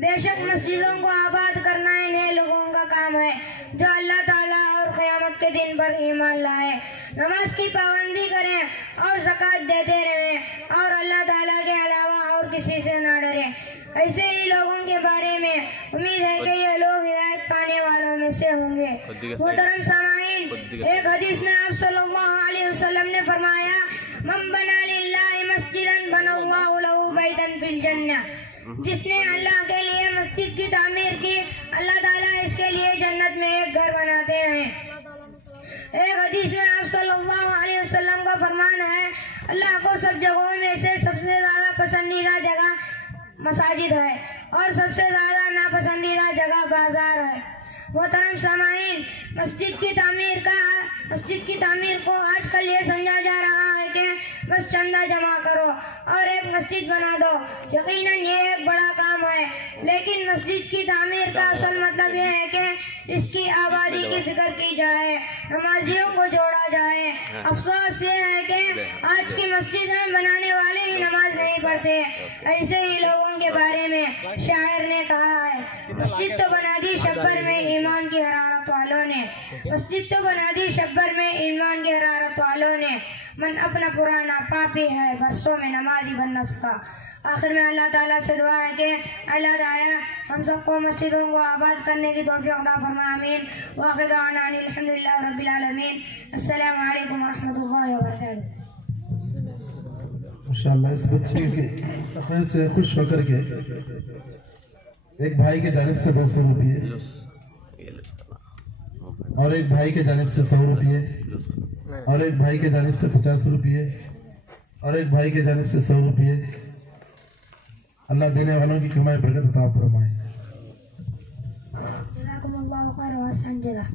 بے شک مسجدوں کو آباد کرنا انہیں لوگوں کا کام ہے جو اللہ تعالیٰ اور قیامت کے دن پر ایمان لائے، نماز کی پابندی کریں اور زکوٰۃ دیتے رہیں اور اللہ تعالیٰ کے علاوہ اور کسی سے نہ ڈریں۔ ایسے ہی لوگوں کے بارے میں امید ہے کہ یہ لوگ ہدایت پانے والوں میں سے ہوں گے۔ محترم سامعین، ایک حدیث میں آپ صلی اللہ علیہ وسلم نے فرمایا، من بنا للہ مسجدا بنا اللہ لہ بیتا فی الجنہ، جس نے اللہ کے لیے مسجد کی تعمیر کی اللہ تعالیٰ اس کے لیے جنت میں ایک گھر بناتے ہیں۔ ایک حدیث میں آپ صلی اللہ علیہ وسلم کا فرمان ہے، اللہ کو سب جگہوں میں سے سب سے زیادہ پسندیدہ جگہ مساجد ہے اور سب سے زیادہ ناپسندیدہ جگہ بازار ہے۔ محترم سامعین، مسجد کی تعمیر کو آج کل یہ سمجھا جا رہا ہے کہ بس چندہ جمع کرو اور ایک مسجد بنا دو۔ یقیناً یہ ایک بڑا کام ہے، لیکن مسجد کی تعمیر کا اصل مطلب یہ ہے کہ اس کی آبادی کی فکر کی جائے، نمازیوں کو جوڑا جائے۔ افسوس یہ ہے کہ آج کی مسجد میں بنانے والے ہی نماز نہیں پڑھتے۔ ایسے ہی لوگوں کے بارے میں شاعر نے کہا ہے، مسجد تو بنا دی شبر میں ایمان کی حرارت والوں نے، مسجد تو بنا دی شبر میں ایمان کی حرارت والوں نے، من اپنا پرانا پاپی ہے برسوں میں نمازی بن نہ سکا۔ آخر میں اللہ تعالیٰ سے دعا ہے کہ اللہ تعالیٰ ہم سب کو مسجدوں کو آباد کرنے کی توفیق عطا فرمائے، آمین۔ وآخر دعوانا ان الحمدللہ رب العالمین۔ السلام علیکم ورحمۃ اللہ وبرکاتہ۔ ماشاءاللہ، اس بچے کی تقریر سے خوش ہو کر کے ایک بھائی کی جانب سے 200 روپیے اور ایک بھائی کی جانب سے 100 روپیے اور ایک بھائی کی جانب سے 50 روپیے اور ایک بھائی کی جانب سے 100 روپیے، اللہ دینے والوں کی کمائی برکت عطا فرمائے۔ جزاکم اللہ خیر و احسن جزا۔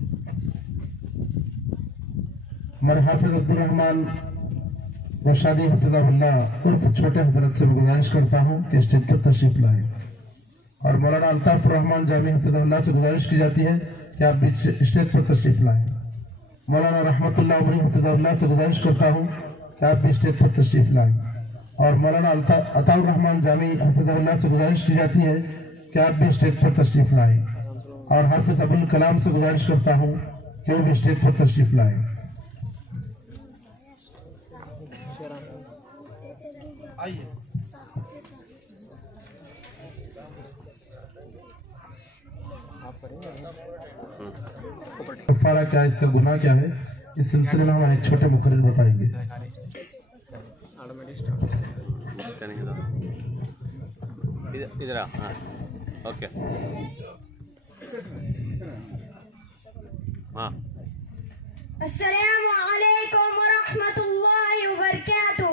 ہمارے حافظ عبدالرحمن رشادی حفظہ اللہ عرف چھوٹے حضرت سے میں گزارش کرتا ہوں کہ اسٹیج پر تشریف لائیں، اور مولانا الطاف الرحمن جامع حفظہ اللہ سے گزارش کی جاتی ہے کہ آپ بھی اسٹیج پر تشریف لائیں۔ مولانا رحمت اللہ عمری حفظہ اللہ سے گزارش کرتا ہوں کہ آپ بھی اسٹیج پر تشریف لائیں، اور مولانا عطا الرحمن جامع حفظہ اللہ سے گزارش کی جاتی ہے کہ آپ بھی اسٹیج پر تشریف لائیں، اور حافظ ابوالکلام سے گزارش کرتا ہوں کہ وہ بھی اسٹیج پر تشریف لائیں۔ کفارہ کیا ہے، اس کا گناہ کیا ہے، اس سلسلے میں ہم ایک چھوٹے مقرر بتائیں گے۔ اوکے، السلام علیکم ورحمۃ اللہ وبرکاتہ۔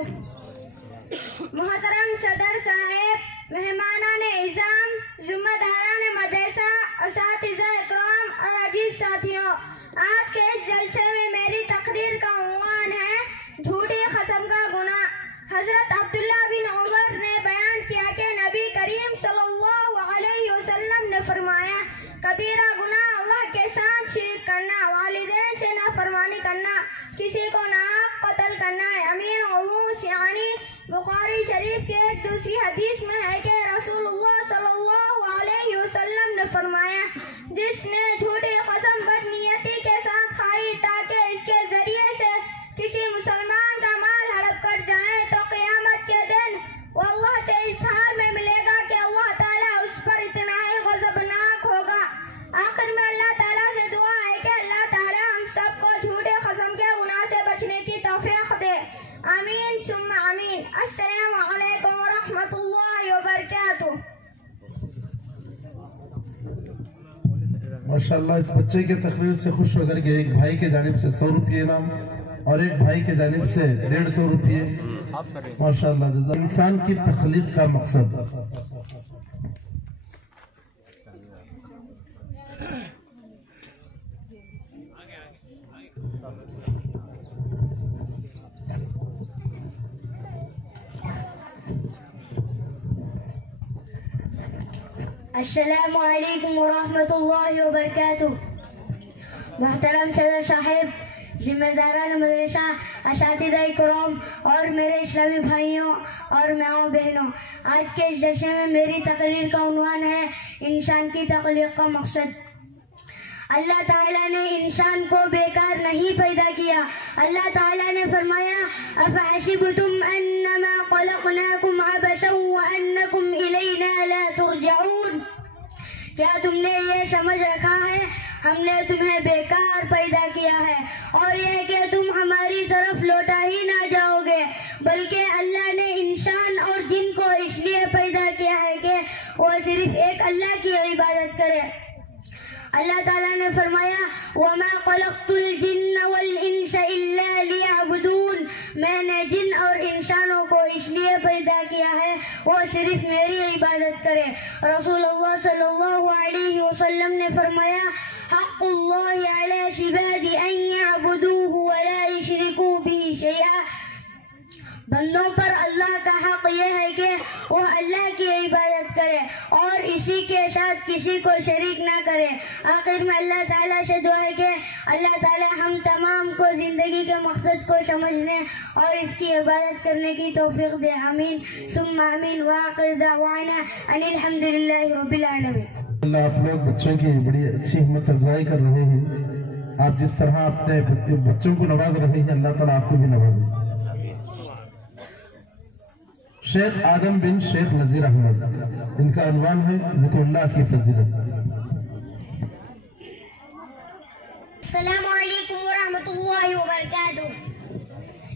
محترم صدر صاحب، مہمانان اعظام، ذمہ داران مدرسہ، اساتذہ اکرام اور عزیز ساتھیوں، آج کے اس جلسے میں میری تقریر کا عنوان ہے جھوٹی قسم کا گناہ۔ حضرت عبداللہ بن عمر نے بیان کیا کہ نبی کریم صلی اللہ علیہ وسلم نے فرمایا، کبیرہ گناہ اللہ کے ساتھ شرک کرنا، والدین سے نافرمانی کرنا، کسی کو ناحق قتل کرنا ہے۔ امین غموس یعنی بخاری شریف کے ایک دوسری حدیث میں ہے کہ رسول اللہ صلی اللہ علیہ وسلم نے فرمایا، جس نے جھوٹی قسم بدنیتی کے ساتھ کھائی تاکہ اس کے ذریعے سے کسی مسلمان کا مال ہڑپ کر جائے، تو قیامت کے دن وہ اللہ سے اس حال میں ملے گا کہ اللہ تعالیٰ اس پر اتنا ہی غضبناک ہوگا۔ آخر میں اللہ تعالیٰ سے دعا ہے کہ اللہ تعالیٰ ہم سب کو جھوٹے قسم کے گناہ سے بچنے کی توفیق دے، آمین ثم آمین۔ السلام علیکم ورحمۃ اللہ وبرکاتہ۔ ماشاءاللہ، اس بچے کے تقریر سے خوش ہو کر کے ایک بھائی کے جانب سے 100 روپیے انعام اور ایک بھائی کے جانب سے 150 روپیے۔ ماشاءاللہ، جزا انسان کی تخلیق کا مقصد۔ السلام علیکم ورحمۃ اللہ وبرکاتہ۔ محترم صدر صاحب، ذمہ داران مدرسہ، اساتذہ کرام اور میرے اسلامی بھائیوں اور ماؤں بہنوں، آج کے اس جلسے میں میری تقریر کا عنوان ہے انسان کی تخلیق کا مقصد۔ اللہ تعالیٰ نے انسان کو بیکار نہیں پیدا کیا۔ اللہ تعالیٰ نے فرمایا افحسبتم انما خلقناکم عبثا وانکم الینا لا ترجعون، کیا تم نے یہ سمجھ رکھا ہے ہم نے تمہیں بیکار پیدا کیا ہے اور یہ کہ تم ہماری طرف لوٹا ہی نہ جاؤ گے، بلکہ اللہ نے انسان اور جن کو اس لیے پیدا کیا ہے کہ وہ صرف ایک اللہ کی عبادت کرے۔ اللہ تعالیٰ نے فرمایا وَمَا خَلَقْتُ الْجِنَّ وَالْإِنسَ إِلَّا لِيَعْبُدُونَ، میں نے جن اور انسانوں کو اس لیے پیدا کیا ہے وہ صرف میری عبادت کرے۔ رسول اللہ صلی اللہ علیہ وسلم نے فرمایا حق اللہ علی عباد ان یعبدوہ ولا یشرکوا بہ شیئا، بندوں پر اللہ کا حق یہ ہے کہ وہ اللہ کی عبادت کرے اور اسی کے ساتھ کسی کو شریک نہ کرے۔ آخر میں اللہ تعالیٰ سے دعا ہے کہ اللہ تعالیٰ ہم تمام کو زندگی کے مقصد کو سمجھنے اور اس کی عبادت کرنے کی توفیق دے، آمین ثم آمین، وآخر دعوانا ان الحمدللہ رب العالمین۔ اللہ آپ لوگ بچوں کی بڑی اچھی ہمت افزائی کر رہے ہیں، آپ جس طرح اپنے بچوں کو نواز رہے ہیں اللہ تعالیٰ آپ کو بھی نوازے۔ شیخ آدم بن شیخ نذیر احمد، ان کا عنوان ہے ذکر اللہ کی فضیلت۔ السلام علیکم ورحمۃ اللہ وبرکاتہ،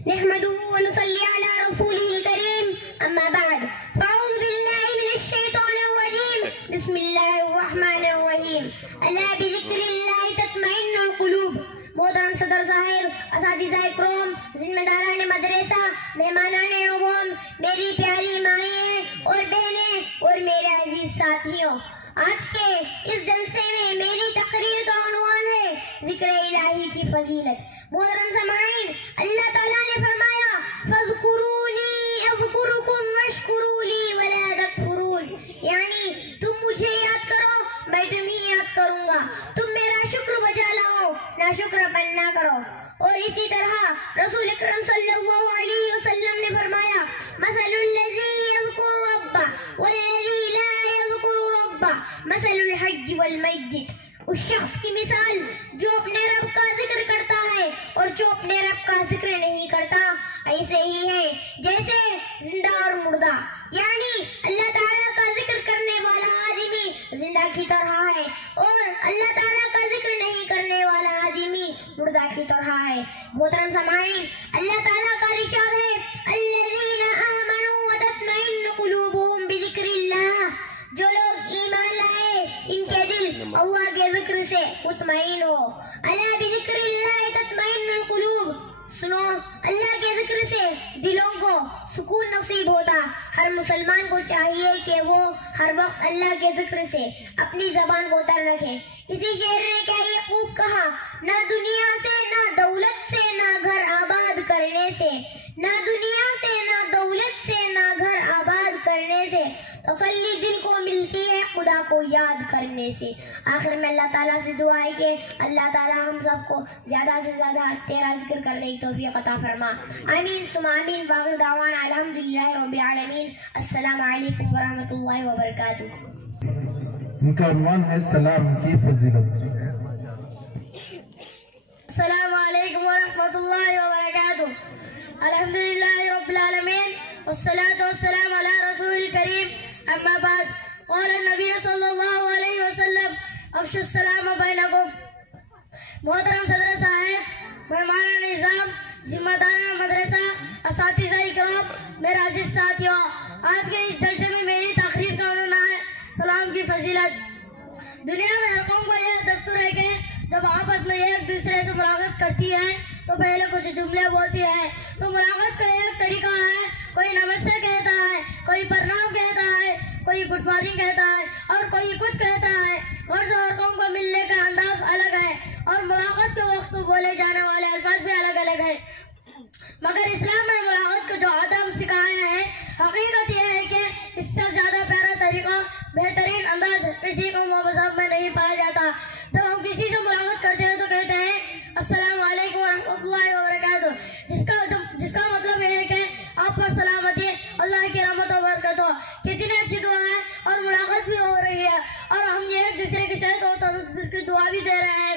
نحمده ونصلي على رسوله الكريم، اما بعد فاعوذ باللہ من الشیطان الرجیم، بسم اللہ الرحمن الرحیم، الا بذکر اللہ تطمئن القلوب۔ محترم صدر صاحب، اساتذہ اکرام، ذمہ داران مدرسہ، مہمانان عوام، میری پیاری مائیں اور بہنیں اور میرے عزیز ساتھیوں، آج کے اس جلسے میں میری تقریر کا عنوان ہے ذکر الہی کی فضیلت۔ محترم سامعین، اللہ تعالیٰ نے فرمایا فاذکرونی اذکرکم واشکروا لی ولا تکفرون، یعنی تم مجھے یاد کرو میں تمہیں یاد کروں گا، تم میرا شکر بجا لاؤ نہ شکر بن نہ کرو۔ اور اسی طرح رسول اکرم صلی اللہ علیہ وسلم نے فرمایا مثل الذی یذکر ربہ والذی لا یذکر ربہ مثل الحج والمیت، اس شخص کی مثال جو اپنے رب کا ذکر کرتا ہے اور جو اپنے رب کا ذکر نہیں کرتا ایسے ہی ہے جیسے زندہ اور مردہ، یعنی اللہ تعالیٰ کا ذکر کرنے والا آدمی زندہ کی طرح ہے اور اللہ تعالیٰ کا ذکر نہیں کرنے والا آدمی مردہ کی طرح ہے۔ محترم سامعین، اللہ تعالیٰ کا ارشاد ہے الذین آمنوا وتطمئن قلوبهم بذکر اللہ، جو لوگ ایمان لائے ان کے دل اللہ کے ذکر سے مطمئن ہو۔ الا بذکر اللہ تطمئن القلوب، سنو اللہ کے ذکر سے دلوں کو سکون نصیب ہوتا۔ ہر مسلمان کو چاہیے کہ وہ ہر وقت اللہ کے ذکر سے اپنی زبان کو تر رکھے۔ کسی شاعر نے کیا یہ خوب کہا، نہ دنیا سے نہ دولت سے نہ گھر آباد کرنے سے، نہ دنیا سے نہ دولت سے نہ گھر آباد کرنے سے، تسلی دل کو ملتی ہے خدا کو یاد کرنے سے۔ آخر میں اللہ تعالیٰ سے دعا ہے کہ اللہ تعالیٰ ہم سب کو زیادہ سے زیادہ تیرا ذکر کرنے کی توفیق عطا فرما، آمین ثم آمین، وآخر دعوانا الحمدللہ رب العالمین۔ السلام علیکم ورحمۃ اللہ وبرکاتہ۔ ان کا عنوان ہے سلام کی فضیلت۔ السلام علیکم ورحمۃ اللہ وبرکاتہ، الحمدللہ رب العالمین والصلاة والسلام علی رسول الکریم، اما بعد قال النبی صلی اللہ علیہ وسلم افشوا السلام بینکم۔ محترم صدر صاحب، مہمان نظام، ذمہ داران مدرسہ، اساتذہ اکرام، میرے عزیز ساتھیوں، آج کے اس جلسے میں میری تقریر کا عنوان ہے سلام کی فضیلت۔ دنیا میں ہر قوم کا یہ دستور ہے کہ جب آپس میں ایک دوسرے سے ملاقات کرتی ہے تو پہلے کچھ جملے بولتی ہے۔ تو ملاقات کا ایک طریقہ ہے، کوئی نمستے کہتا ہے، کوئی پرنام کہتا ہے، کوئی گڈ مارننگ کہتا ہے اور کوئی کچھ کہتا ہے۔ غرض ہر قوم کا ملنے کا انداز الگ ہے اور ملاقات کے وقت بولے جانے والے الفاظ بھی الگ الگ ہیں، مگر اسلام میں ملاقات کا جو آداب سکھایا ہے، حقیقت یہ ہے کہ اس سے زیادہ پیارا طریقہ، بہترین انداز کسی کو مذہب میں نہیں پایا جاتا۔ جب ہم کسی سے ملاقات کرتے ہیں تو کہتے ہیں السلام علیکم ورحمۃ ایک دوسرے کی صحت اور تندرستی کی دعا بھی دے رہے ہیں۔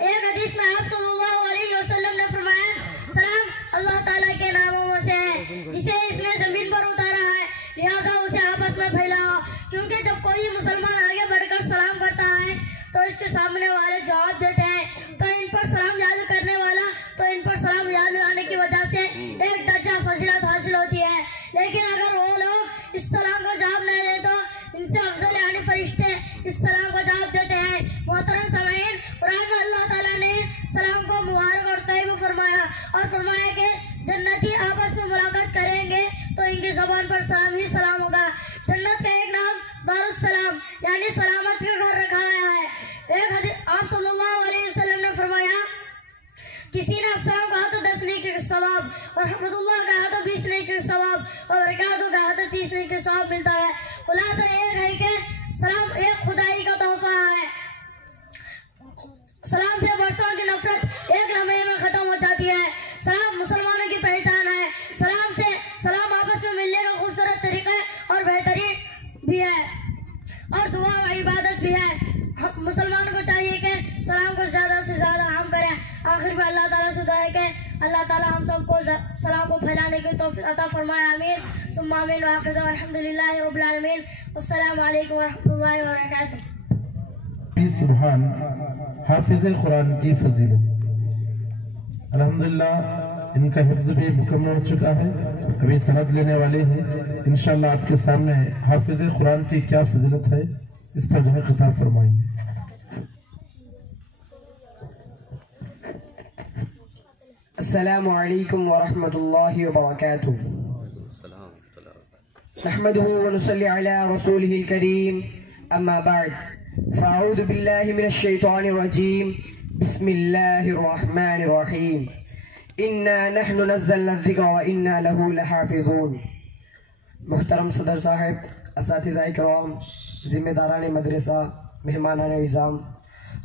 ایک حدیث میں آپ صلی اللہ علیہ وسلم نے فرمایا سلام اللہ تعالیٰ کے ناموں میں سے ہے جسے اس نے زمین پر اتارا ہے، لہٰذا اسے آپس میں پھیلاؤ، کیونکہ جب کوئی مسلمان آگے بڑھ کر سلام کرتا ہے تو اس کے سامنے والے جواب دیتے ہیں، تو ان پر سلام یاد کرنے والا تو ان پر سلام یاد لانے کی وجہ سے ایک درجہ فضیلت حاصل ہوتی ہے، لیکن اگر وہ لوگ اس سلام کو جواب نہ دے تو ان سے افضل یعنی فرشتے اس سلام کو جواب دیتے ہیں۔ محترم سامعین، قرآن میں اللہ تعالیٰ نے سلام کو مبارک اور طیب فرمایا اور فرمایا کہ جنتی آپس میں ملاقات کریں گے تو ان کی زبان پر سلام ہی سلام ہوگا۔ جنت کا ایک نام دار السلام یعنی سلامت کا گھر رکھا گیا ہے۔ ایک حدیث آپ صلی اللہ علیہ وسلم نے فرمایا کسی نے السلام کہا تو 10 نیکی کا ثواب، اور رحمت اللہ کہا تو 20 نیکی کا ثواب، اور برکاتہ کہا تو 30 نیکی کا ثواب ملتا ہے۔ خلاصہ ایک ہے کہ سلام ایک خدائی کا تحفہ ہے۔ سلام سے برسوں کی نفرت ایک لمحے میں ختم ہو جاتی ہے۔ سلام مسلمانوں کی پہچان ہے۔ سلام آپس میں ملنے کا خوبصورت طریقہ اور بہترین بھی ہے، اور دعا و عبادت بھی ہے۔ مسلمانوں کو چاہیے کہ سلام کو زیادہ سے زیادہ عام کریں۔ آخر میں اللہ تعالیٰ سے دعا ہے کہ اللہ تعالیٰ ہم سب کو سلام کو پھیلانے کی توفیق عطا فرمائے، آمین ثم آمین، وآخر دعوانا الحمدللہ رب العالمین، والسلام علیکم ورحمۃ اللہ وبرکاتہ۔ سبحان حافظ قرآن کی فضیلت، الحمدللہ ان کا حفظ بھی مکمل ہو چکا ہے، ابھی سند لینے والے ہیں، انشاءاللہ آپ کے سامنے حافظ قرآن کی کیا فضیلت ہے اس پر جو ہے خطاب فرمائیں گے۔ السلام علیکم ورحمۃ اللہ وبرکاتہ۔ نحمده ونصلي على رسوله الكريم، اما بعد فاعوذ باللہ من الشیطان الرجیم، بسم اللہ الرحمن الرحیم، انا نحن نزلنا الذکر وانا له لحافظون۔ محترم صدر صاحب، اساتذہ کرام، ذمہ داران مدرسہ، مہمانان نظام،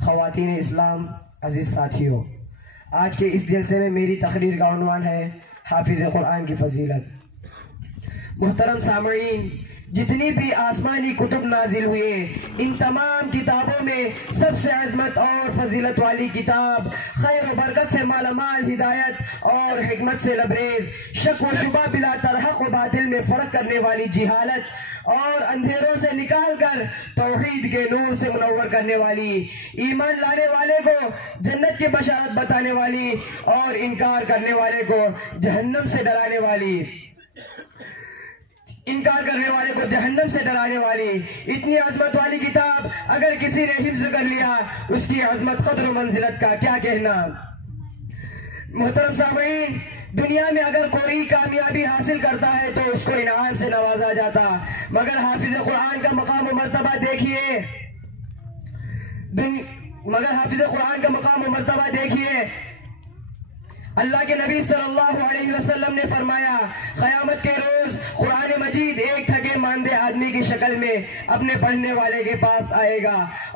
خواتین اسلام، عزیز ساتھیوں، آج کے اس جلسے میں میری تقریر کا عنوان ہے حافظ قرآن کی فضیلت۔ محترم سامعین، جتنی بھی آسمانی کتب نازل ہوئے ان تمام کتابوں میں سب سے عظمت اور فضیلت والی کتاب، خیر و برکت سے مالا مال، ہدایت اور حکمت سے لبریز، شک و شبہ بلا تر حق و باطل میں فرق کرنے والی جہالت اور اندھیروں سے نکال کر توحید کے نور سے منور کرنے والی، ایمان لانے والے کو جنت کی بشارت بتانے والی اور انکار کرنے والے کو جہنم سے ڈرانے والی، جہنم سے ڈرانے والی اتنی عظمت والی کتاب اگر کسی نے حفظ کر لیا، اس کی عظمت قدر و منزلت کا کیا کہنا۔ محترم سامعین، دنیا میں اگر کوئی کامیابی حاصل کرتا ہے تو اس کو انعام سے نوازا جاتا، مگر حافظ قرآن کا مقام و مرتبہ دیکھیے، اللہ کے نبی صلی اللہ علیہ وسلم نے فرمایا قیامت کے روز قرآن مجید ایک تھکے ماندے آدمی کی شکل میں اپنے پڑھنے والے کے پاس آئے گا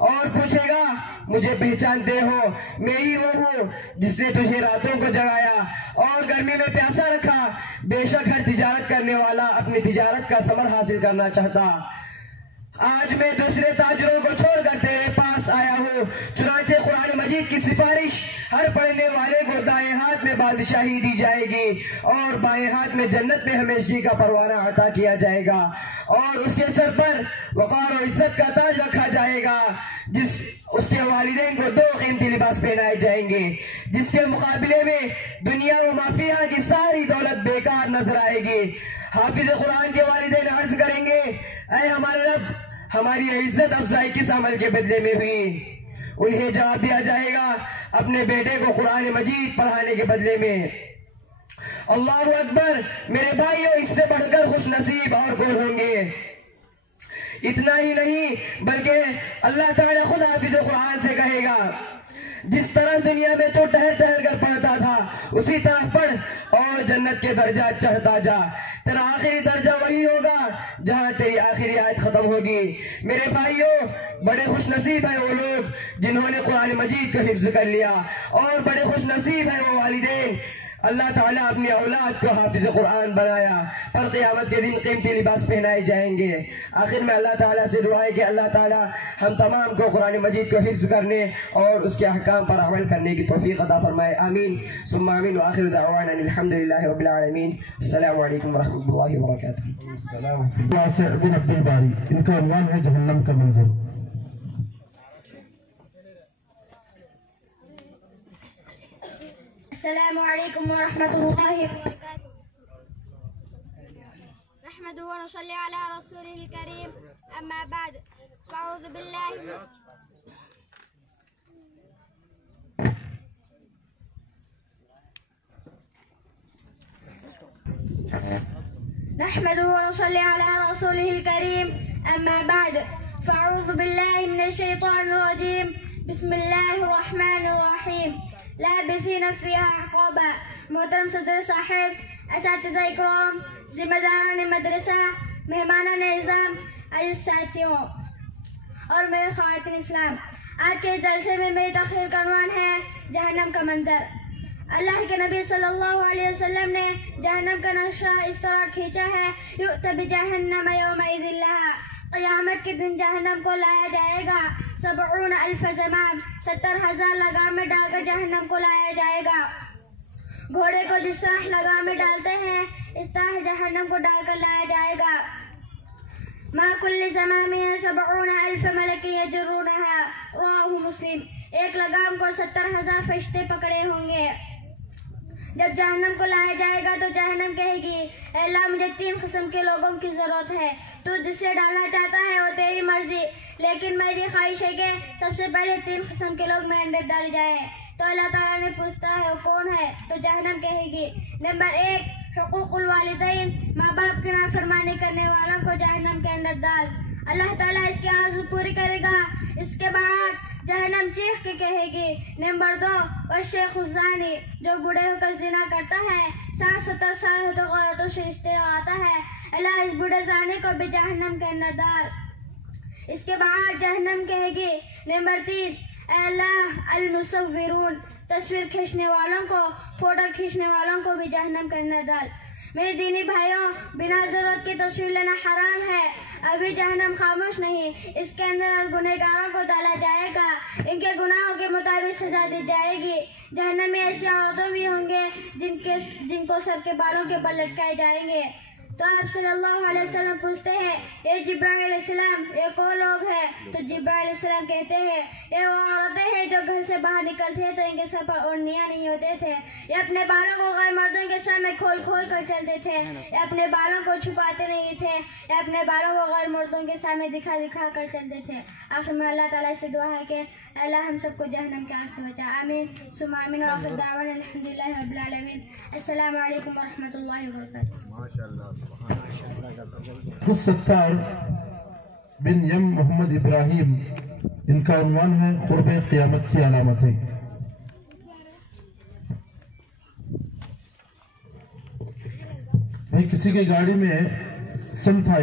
اور پوچھے گا مجھے پہچانتے ہو؟ میں ہی وہ ہوں جس نے تجھے راتوں کو جگایا اور گرمی میں پیاسا رکھا۔ بے شک ہر تجارت کرنے والا اپنی تجارت کا ثمر حاصل کرنا چاہتا، آج میں دوسرے تاجروں کو چھوڑ کر تیرے پاس آیا ہوں۔ چنانچہ قرآن مجید کی سفارش ہر پڑھنے والے کو دائیں ہاتھ میں بادشاہی دی جائے گی اور بائیں ہاتھ میں جنت میں ہمیشگی کا پروانہ عطا کیا جائے گا، اور اس کے سر پر وقار و عزت کا تاج رکھا جائے گا، اس کے والدین کو 2 قیمتی لباس پہنائے جائیں گے، جس کے مقابلے میں دنیا و مافیہ کی ساری دولت بیکار نظر آئے گی۔ حافظ قرآن کے والدین عرض کریں گے اے ہمارے رب، ہماری عزت افزائی کس عمل کے بدلے میں ہوئی؟ انہیں جواب دیا جائے گا اپنے بیٹے کو قرآن مجید پڑھانے کے بدلے میں۔ اللہ اکبر، میرے بھائیوں، اس سے بڑھ کر خوش نصیب اور کون ہوں گے؟ اتنا ہی نہیں بلکہ اللہ تعالیٰ خود حافظ قرآن سے کہے گا جس طرح دنیا میں تو ٹہر ٹہر کر پڑھتا تھا اسی طرح پڑھ اور جنت کے درجات چڑھتا جا، تیرا آخری درجہ وہی ہوگا جہاں تیری آخری آیت ختم ہوگی۔ میرے بھائیوں، بڑے خوش نصیب ہیں وہ لوگ جنہوں نے قرآن مجید کو حفظ کر لیا، اور بڑے خوش نصیب ہیں وہ والدین اللہ تعالیٰ اپنی اولاد کو حافظ قرآن بنایا، پر قیامت کے دن قیمتی لباس پہنائے جائیں گے۔ آخر میں اللہ تعالیٰ سے دعا ہے کہ اللہ تعالیٰ ہم تمام کو قرآن مجید کو حفظ کرنے اور اس کے احکام پر عمل کرنے کی توفیق عطا فرمائے، آمین ثم آمین، وآخر دعوانا الحمدللہ رب العالمین۔ السلام علیکم ورحمۃ اللہ وبرکاتہ۔ واسع بن عبد الباری، ان کا عنوان ہے جہنم کا منظر۔ السلام علیکم ورحمۃ اللہ وبرکاتہ۔ نحمده ونصلي على رسوله الكريم، اما بعد فاعوذ بالله نحمده ونصلي على رسوله الكريم، اما بعد فاعوذ بالله من الشيطان الرجيم، بسم الله الرحمن الرحيم، لابسین فیہا احقابا۔ محترم صدر صاحب، اساتذہ اکرام، ذمہ داران مدرسہ، مہمانان نظام، عزیز ساتھیوں اور میرے خواتین اسلام، آج کے جلسے میں میری تقریر کا عنوان ہے جہنم کا منظر۔ اللہ کے نبی صلی اللہ علیہ وسلم نے جہنم کا نقشہ اس طرح کھینچا ہے، یؤتی بجہنم یومئذ لہا، قیامت کے دن جہنم کو لایا جائے گا 70,000 زمام، 70,000 لگام میں ڈال کر جہنم کو لایا جائے گا۔ گھوڑے کو جس طرح لگام میں ڈالتے ہیں اس طرح جہنم کو ڈال کر لایا جائے گا۔ ما کل زمام 70,000 ملک یجرونها، رواہ مسلم۔ ایک لگام کو 70,000 فرشتے پکڑے ہوں گے۔ جب جہنم کو لایا جائے گا تو جہنم کہے گی، اے اللہ مجھے 3 قسم کے لوگوں کی ضرورت ہے، تو جسے ڈالنا چاہتا ہے وہ تیری مرضی، لیکن میری خواہش ہے کہ سب سے پہلے 3 قسم کے لوگ میرے اندر ڈالے جائیں۔ تو اللہ تعالیٰ نے پوچھتا ہے وہ کون ہے؟ تو جہنم کہے گی، نمبر 1 حقوق الوالدین، ماں باپ کی نافرمانی کرنے والوں کو جہنم کے اندر ڈال۔ اللہ تعالیٰ اس کی آرزو پوری کرے گا۔ اس کے بعد جہنم چیخ کے کہے گی، نمبر 2 والشیخ الزانی، جو بوڑھے ہو کر زنا کرتا ہے، 60-70 سال ہو تو عورتوں سے رشتے لگاتا ہے، اللہ اس بوڑھے زانی کو بھی جہنم کے اندر ڈال۔ اس کے بعد جہنم کہے گی، نمبر 3 اے اللہ المصورون، تصویر کھینچنے والوں کو، فوٹو کھینچنے والوں کو بھی جہنم کے اندر ڈال۔ میرے دینی بھائیوں، بنا ضرورت کی تصویر لینا حرام ہے۔ ابھی جہنم خاموش نہیں، اس کے اندر گنہگاروں کو ڈالا جائے گا، ان کے گناہوں کے مطابق سزا دی جائے گی۔ جہنم میں ایسی عورتیں بھی ہوں گے جن کو سر کے بالوں کے بل لٹکائے جائیں گے۔ تو آپ صلی اللہ علیہ وسلم پوچھتے ہیں، یہ جبرائیل علیہ السلام یہ کون لوگ ہیں؟ تو جبرائیل علیہ السلام کہتے ہیں، یہ وہ عورتیں ہیں جو گھر سے باہر نکلتے ہیں تو ان کے سر پر اوڑھنیاں نہیں ہوتے تھے، یہ اپنے بالوں کو غیر مردوں کے سامنے کھول کھول کر چلتے تھے، یہ اپنے بالوں کو چھپاتے نہیں تھے، یہ اپنے بالوں کو غیر مردوں کے سامنے دکھا دکھا کر چلتے تھے۔ آخر میں اللہ تعالیٰ سے دعا ہے کہ اللہ ہم سب کو جہنم کے آگ سے بچا، آمین ثم آمین، وآخر دعوانا الحمدللہ رب العالمین۔ السلام علیکم ورحمۃ اللہ وبرکاتہ۔ ستار بن یم محمد ابراہیم، ان کا عنوان ہے قرب قیامت کی علامتیں۔ بھائی کسی کی گاڑی میں سم تھا،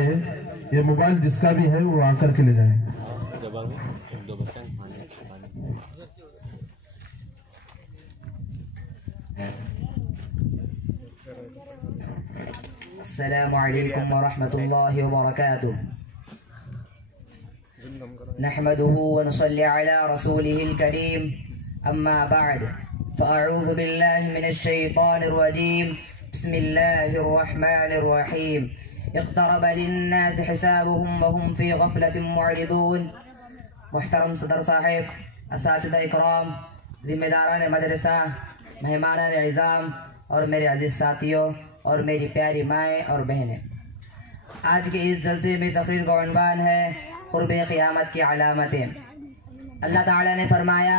یہ موبائل جس کا بھی ہے وہ آ کر کے لے جائیں۔ السلام علیکم ورحمۃ اللہ وبرکاتہ۔ نحمده ونصلي على رسوله الكريم، اما بعد فاعوذ باللہ من الشیطان الرجیم، بسم اللہ الرحمن الرحیم۔ اقترب للناس حسابهم وهم في غفلة معرضون۔ محترم صدر صاحب، اساتذہ اکرام، ذمہ داران مدرسہ، مہمانان اعزام اور میرے عزیز ساتھیوں اور میری پیاری مائیں اور بہنیں، آج کے اس جلسے میں تقریر کا عنوان ہے قرب قیامت کی علامتیں۔ اللہ تعالیٰ نے فرمایا،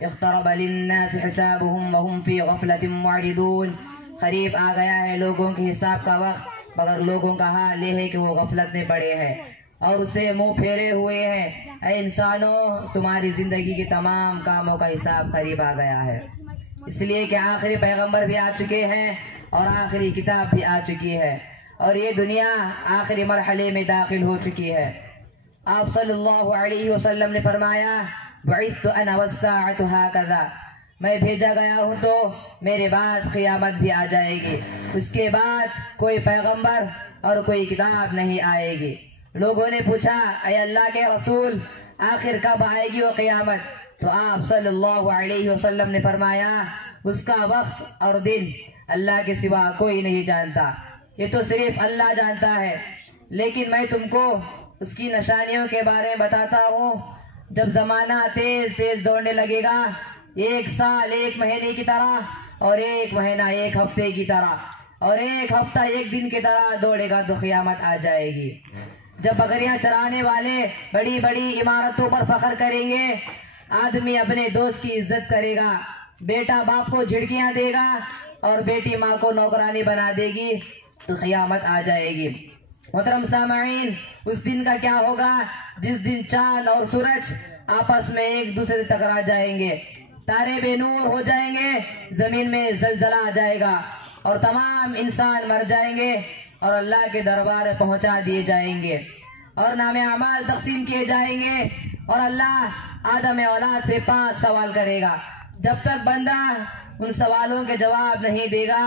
اقترب للناس حسابهم وهم في غفلة معرضون، قریب آ گیا ہے لوگوں کے حساب کا وقت، مگر لوگوں کا حال یہ ہے کہ وہ غفلت میں پڑے ہیں اور اس سے منہ پھیرے ہوئے ہیں۔ اے انسانوں، تمہاری زندگی کے تمام کاموں کا حساب قریب آ گیا ہے، اس لیے کہ آخری پیغمبر بھی آ چکے ہیں اور آخری کتاب بھی آ چکی ہے اور یہ دنیا آخری مرحلے میں داخل ہو چکی ہے۔ آپ صلی اللہ علیہ وسلم نے فرمایا، بعثت انا والساعۃ ہکذا، میں بھیجا گیا ہوں تو میرے بعد قیامت بھی آ جائے گی، اس کے بعد کوئی پیغمبر اور کوئی کتاب نہیں آئے گی۔ لوگوں نے پوچھا اے اللہ کے رسول آخر کب آئے گی وہ قیامت؟ تو آپ صلی اللہ علیہ وسلم نے فرمایا اس کا وقت اور دن اللہ کے سوا کوئی نہیں جانتا، یہ تو صرف اللہ جانتا ہے، لیکن میں تم کو اس کی نشانیوں کے بارے میں بتاتا ہوں۔ جب زمانہ تیز تیز دوڑنے لگے گا، ایک سال ایک مہینے کی طرح اور ایک مہینہ ایک ہفتے کی طرح اور ایک ہفتہ ایک دن کی طرح دوڑے گا تو قیامت آ جائے گی۔ جب بکریاں چرانے والے بڑی بڑی عمارتوں پر فخر کریں گے، آدمی اپنے دوست کی عزت کرے گا، بیٹا باپ کو جھڑکیاں دے گا اور بیٹی ماں کو نوکرانی بنا دے گی تو قیامت آ جائے گی۔ محترم سامعین، اس دن کا کیا ہوگا جس دن چاند اور سورج آپس میں ایک دوسرے سے ٹکرا جائیں گے، تارے بے نور ہو جائیں گے، زمین میں زلزلہ آ جائے گا اور تمام انسان مر جائیں گے اور اللہ کے دربار میں پہنچا دیے جائیں گے اور نام اعمال تقسیم کیے جائیں گے اور اللہ آدم اولاد سے 5 سوال کرے گا۔ جب تک بندہ ان سوالوں کے جواب نہیں دے گا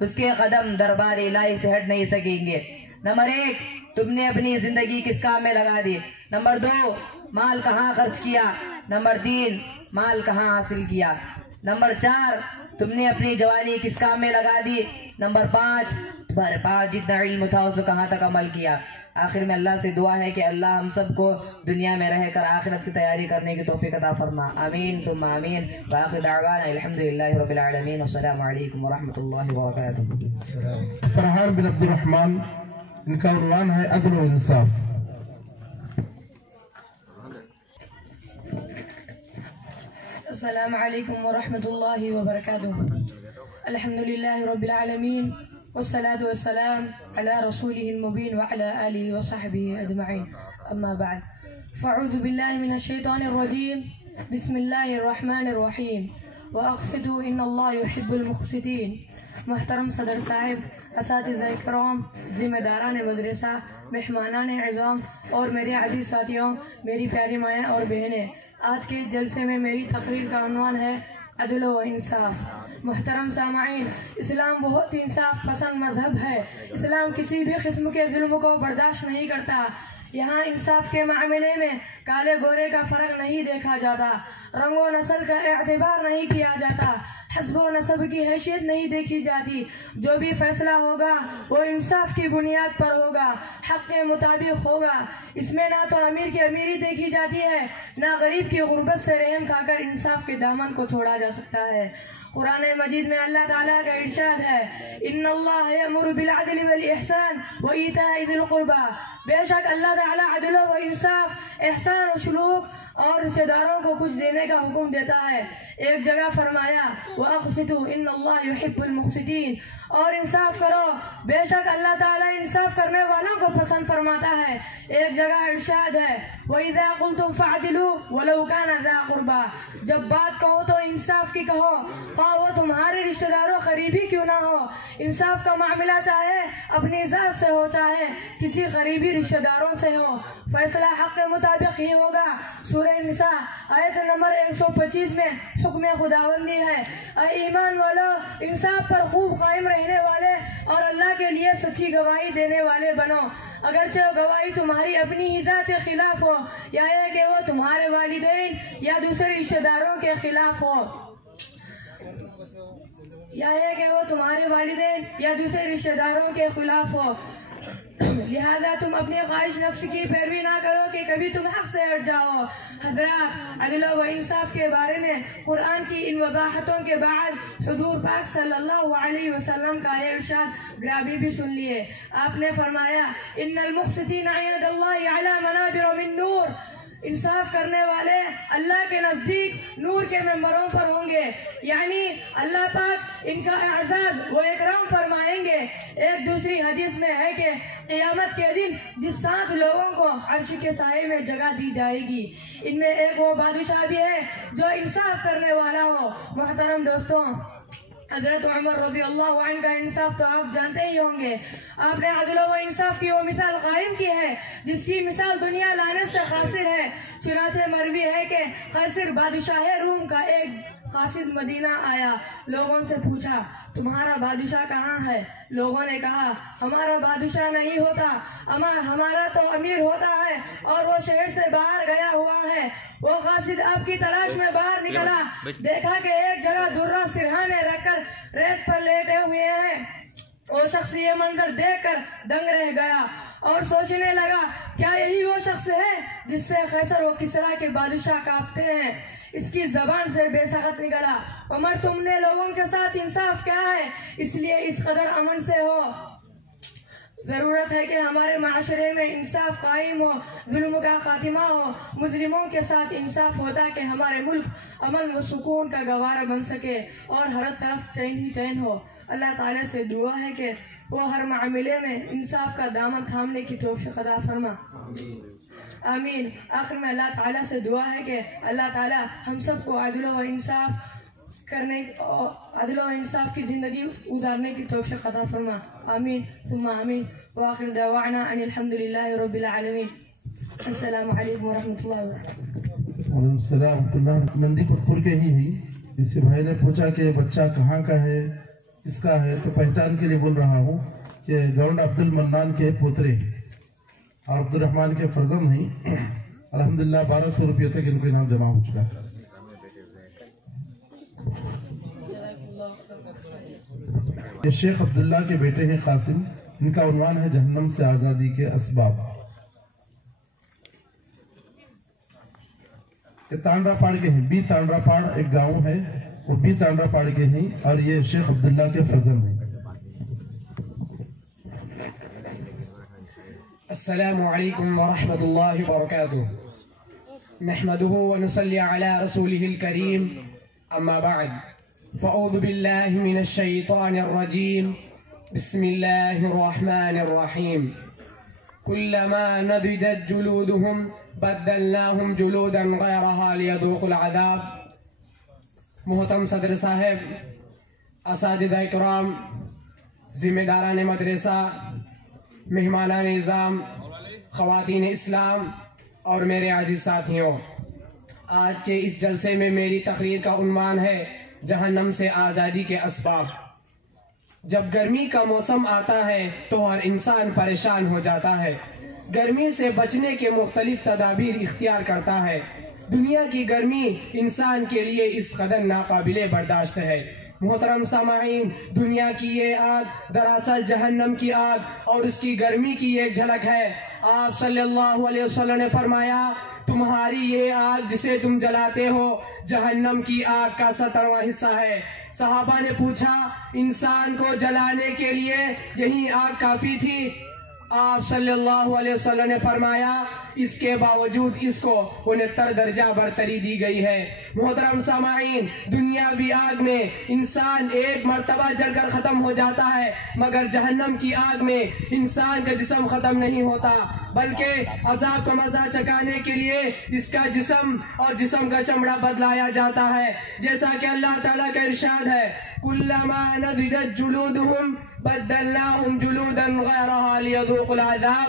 اس کے قدم دربار الہی سے ہٹ نہیں سکیں گے۔ نمبر 1، تم نے اپنی زندگی کس کام میں لگا دی؟ نمبر 2، مال کہاں خرچ کیا؟ نمبر 3، مال کہاں حاصل کیا؟ نمبر 4، تم نے اپنی جوانی کس کام میں لگا دی؟ نمبر 5، تمہارے پاس جتنا علم تھا اسے کہاں تک عمل کیا؟ آخر میں اللہ سے دعا ہے کہ اللہ ہم سب کو دنیا میں رہ کر آخرت کی تیاری کرنے کی توفیق عطا فرما، آمین ثم آمین۔ وآخر دعوانا الحمدللہ رب العالمین، والسلام علیکم ورحمۃ اللہ وبرکاتہ۔ فرحان بن عبد الرحمن، ان کا عنوان ہے عدل و انصاف۔ السلام علیکم ورحمۃ اللہ وبرکاتہ۔ الحمدللہ رب العالمین والصلاة والسلام على رسوله المبين وعلى آله وصحبه أجمعين، أما بعد فأعوذ بالله من الشيطان الرجيم، بسم الله الرحمن الرحيم، وأقسطوا إن الله يحب المقسطين۔ محترم صدر صاحب، اساتذہ کرام، ذمہ داران مدرسہ، مہمانان اعظام اور میرے عزیز ساتھیوں، میری پیاری مائیں اور بہنیں، آج کے جلسے میں میری تقریر کا عنوان ہے عدل و انصاف۔ محترم سامعین، اسلام بہت انصاف پسند مذہب ہے۔ اسلام کسی بھی قسم کے ظلم کو برداشت نہیں کرتا۔ یہاں انصاف کے معاملے میں کالے گورے کا فرق نہیں دیکھا جاتا، رنگ و نسل کا اعتبار نہیں کیا جاتا، حسب و نسب کی حیثیت نہیں دیکھی جاتی۔ جو بھی فیصلہ ہوگا وہ انصاف کی بنیاد پر ہوگا، حق کے مطابق ہوگا۔ اس میں نہ تو امیر کی امیری دیکھی جاتی ہے، نہ غریب کی غربت سے رحم کھا کر انصاف کے دامن کو چھوڑا جا سکتا ہے۔ قرآن مجید میں اللہ تعالیٰ کا ارشاد ہے، ان اللہ یأمر بالعدل والاحسان وایتاء ذی القربى، بے شک اللہ تعالیٰ عدل و انصاف، احسان و سلوک اور رشتہ داروں کو کچھ دینے کا حکم دیتا ہے۔ ایک جگہ فرمایا وَأَقْسِطُوا إِنَّ اللَّهَ يُحِبُّ الْمُقْسِطِينَ، اور انصاف کرو، بے شک اللہ تعالیٰ انصاف کرنے والوں کو پسند فرماتا ہے۔ ایک جگہ ارشاد ہے وَإِذَا قُلْتُمْ فَعْدِلُوا وَلَوْ كَانَ ذَا قُرْبَى، جب بات کہو تو انصاف کی کہو، خواہ وہ تمہارے رشتہ داروں قریبی کیوں نہ ہو۔ انصاف کا معاملہ چاہے اپنی ذات سے ہو چاہے کسی قریبی رشتہ داروں سے ہو، فیصلہ حق کے مطابق ہی ہوگا۔ سورہ نساء آیت نمبر 125 میں حکم خداوندی ہے، اے ایمان والو انصاف پر خوب قائم رہنے والے اور اللہ کے لیے سچی گواہی دینے والے بنو، اگرچہ گواہی تمہاری اپنی ہی ذات کے خلاف ہو یا یہ کہ وہ تمہارے والدین یا دوسرے رشتہ داروں کے خلاف ہو، یا یہ کہ وہ تمہارے والدین یا دوسرے رشتہ داروں کے خلاف ہو۔ لہذا تم اپنی خواہش نفس کی پیروی نہ کرو کہ کبھی تم حق سے ہٹ جاؤ۔ حضرات، عدل و انصاف کے بارے میں قرآن کی ان وضاحتوں کے بعد حضور پاک صلی اللہ علیہ وسلم کا یہ ارشاد گرامی بھی سن لیے۔ آپ نے فرمایا ان المقسطین عند اللہ علی منابر من نور، انصاف کرنے والے اللہ کے نزدیک نور کے ممبروں پر ہوں گے، یعنی اللہ پاک ان کا اعزاز و اکرام فرمائیں گے۔ ایک دوسری حدیث میں ہے کہ قیامت کے دن جس 7 لوگوں کو عرش کے سائے میں جگہ دی جائے گی، ان میں ایک وہ بادشاہ بھی ہے جو انصاف کرنے والا ہو۔ محترم دوستوں، حضرت عمر رضی اللہ عنہ کا انصاف تو آپ جانتے ہی ہوں گے. آپ نے عدل و انصاف کی وہ مثال قائم کی ہے جس کی مثال دنیا لعنت سے قاصر ہے. چنانچہ مروی ہے کہ قیصر بادشاہ روم کا ایک قاصد مدینہ آیا. لوگوں سے پوچھا تمہارا بادشاہ کہاں ہے؟ لوگوں نے کہا ہمارا بادشاہ نہیں ہوتا، ہمارا تو امیر ہوتا ہے اور وہ شہر سے باہر گیا ہوا ہے. وہ قاصد آپ کی تلاش میں باہر نکلا، دیکھا کہ ایک جگہ درہ سرہانے رکھ کر ریت پر لیٹے ہوئے ہیں. وہ شخص یہ منظر دیکھ کر دنگ رہ گیا اور سوچنے لگا کیا یہی وہ شخص ہے جس سے قیصر و کسریٰ کے بادشاہ کانپتے ہیں؟ اس کی زبان سے بے سخت نکلا عمر تم نے لوگوں کے ساتھ انصاف کیا ہے، اس لیے اس قدر امن سے ہو. ضرورت ہے کہ ہمارے معاشرے میں انصاف قائم ہو، ظلم کا خاتمہ ہو، مظلوموں کے ساتھ انصاف ہوتا کہ ہمارے ملک امن و سکون کا گوارا بن سکے اور ہر طرف چین ہی چین ہو. اللہ تعالیٰ سے دعا ہے کہ وہ ہر معاملے میں انصاف کا دامن تھامنے کی توفیق عطا فرما. آمین. آخر میں اللہ تعالیٰ سے دعا ہے کہ اللہ تعالیٰ ہم سب کو عدل و انصاف کی زندگی گزارنے کی توفیق عطا فرما. آمین ثم آمین. وآخر دعوانا ان الحمد للہ رب العالمین. السلام علیکم ورحمۃ اللہ وبرکاتہ. وعلیکم السلام ورحمۃ اللہ. نندی پور کے ہی اسی بھائی نے پوچھا کہ بچہ کہاں کا ہے، کس کا ہے، تو پہچان کے لیے بول رہا ہوں کہ گورنر عبد المنان کے پوترے اور عبد الرحمن کے فرزند ہیں. الحمدللہ 1200 روپے تک ان کو انعام جمع ہو چکا ہے. یہ شیخ عبداللہ کے بیٹے ہیں قاسم، ان کا عنوان ہے جہنم سے آزادی کے اسباب. یہ تانڈرا پاڑ کے ہیں، بی تانڈرا پاڑ ایک گاؤں ہے، وہ بی تانڈرا پاڑ کے ہیں اور یہ شیخ عبداللہ کے فرزند ہیں. السلام علیکم ورحمۃ اللہ وبرکاتہ. نحمده ونصلي على رسوله الكريم اما بعد فاعوذ بالله من الشيطان الرجيم بسم الله الرحمن الرحيم. كلما نضجت جلودهم بدلناهم جلودا غيرها ليذوقوا العذاب. محترم صدر صاحب، اساتذہ کرام، ذمہ داران مدرسہ، مہمانان نظام، خواتین اسلام اور میرے عزیز ساتھیوں، آج کے اس جلسے میں میری تقریر کا عنوان ہے جہنم سے آزادی کے اسباب. جب گرمی کا موسم آتا ہے تو ہر انسان پریشان ہو جاتا ہے. گرمی سے بچنے کے مختلف تدابیر اختیار کرتا ہے. دنیا کی گرمی انسان کے لیے اس قدر ناقابل برداشت ہے. محترم سامعین، دنیا کی یہ آگ دراصل جہنم کی آگ اور اس کی گرمی کی ایک جھلک ہے. آپ صلی اللہ علیہ وسلم نے فرمایا تمہاری یہ آگ جسے تم جلاتے ہو جہنم کی آگ کا 17واں حصہ ہے. صحابہ نے پوچھا انسان کو جلانے کے لیے یہی آگ کافی تھی؟ آپ صلی اللہ علیہ وسلم نے فرمایا اس کے باوجود اس کو 69 درجہ برتری دی گئی ہے. محترم سامعین، دنیاوی آگ میں انسان ایک مرتبہ جل کر ختم ہو جاتا ہے، مگر جہنم کی آگ میں انسان کا جسم ختم نہیں ہوتا، بلکہ عذاب کا مزہ چکانے کے لیے اس کا جسم اور جسم کا چمڑا بدلایا جاتا ہے. جیسا کہ اللہ تعالیٰ کا ارشاد ہے کلما نضجت جلودهم بدلناهم جلودا غیرها ليذوقوا العذاب.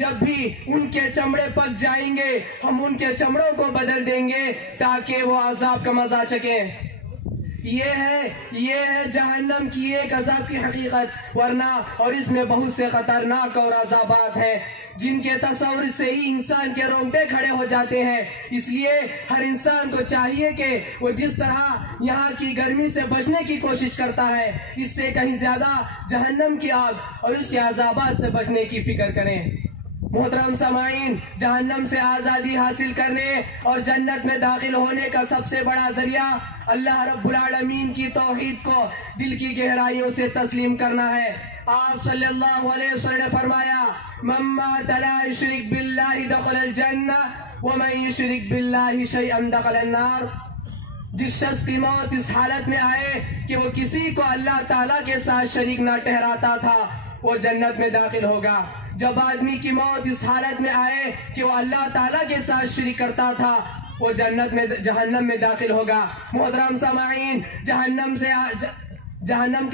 جب بھی ان کے چمڑے پک جائیں گے ہم ان کے چمڑوں کو بدل دیں گے تاکہ وہ عذاب کا مزہ چکیں. یہ ہے جہنم کی ایک عذاب کی حقیقت، ورنہ اور اس میں بہت سے خطرناک اور عذابات ہیں جن کے تصور سے ہی انسان کے رونگٹے کھڑے ہو جاتے ہیں. اس لیے ہر انسان کو چاہیے کہ وہ جس طرح یہاں کی گرمی سے بچنے کی کوشش کرتا ہے اس سے کہیں زیادہ جہنم کی آگ اور اس کے عذابات سے بچنے کی فکر کریں. محترم سامعین، جہنم سے آزادی حاصل کرنے اور جنت میں داخل ہونے کا سب سے بڑا ذریعہ اللہ رب العالمین کی توحید کو دل کی گہرائیوں سے تسلیم کرنا ہے. آپ صلی اللہ علیہ وسلم نے فرمایا من مات لا یشرک باللہ دخل الجنہ ومن یشرک باللہ شیئا دخل النار. جس شخص کی موت اس حالت میں آئے کہ وہ کسی کو اللہ تعالیٰ کے ساتھ شریک نہ ٹھہراتا تھا وہ جنت میں داخل ہوگا. جب آدمی کی موت اس حالت میں آئے کہ وہ اللہ تعالیٰ کے ساتھ شریک کرتا تھا وہ جہنم میں داخل ہوگا. محترم سامعین، جہنم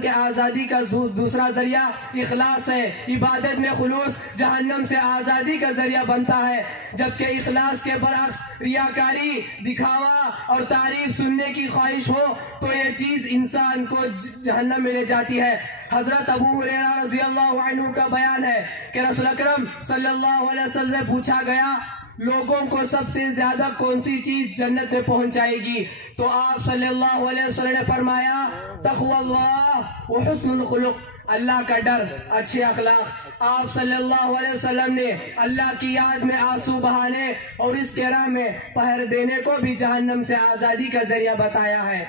کے آزادی کا دوسرا ذریعہ اخلاص ہے. عبادت میں خلوص جہنم سے آزادی کا ذریعہ بنتا ہے، جبکہ اخلاص کے برعکس ریاکاری، دکھاوا اور تعریف سننے کی خواہش ہو تو یہ چیز انسان کو جہنم میں لے جاتی ہے. حضرت ابو ہریرہ رضی اللہ عنہ کا بیان ہے کہ رسول اکرم صلی اللہ علیہ وسلم سے پوچھا گیا لوگوں کو سب سے زیادہ کون سی چیز جنت میں پہنچائے گی؟ تو آپ صلی اللہ علیہ وسلم نے فرمایا تقوی اللہ و حسن الخلق، اللہ کا ڈر، اچھے اخلاق. آپ صلی اللہ علیہ وسلم نے اللہ کی یاد میں آنسو بہانے اور اس کے راہ میں پہر دینے کو بھی جہنم سے آزادی کا ذریعہ بتایا ہے.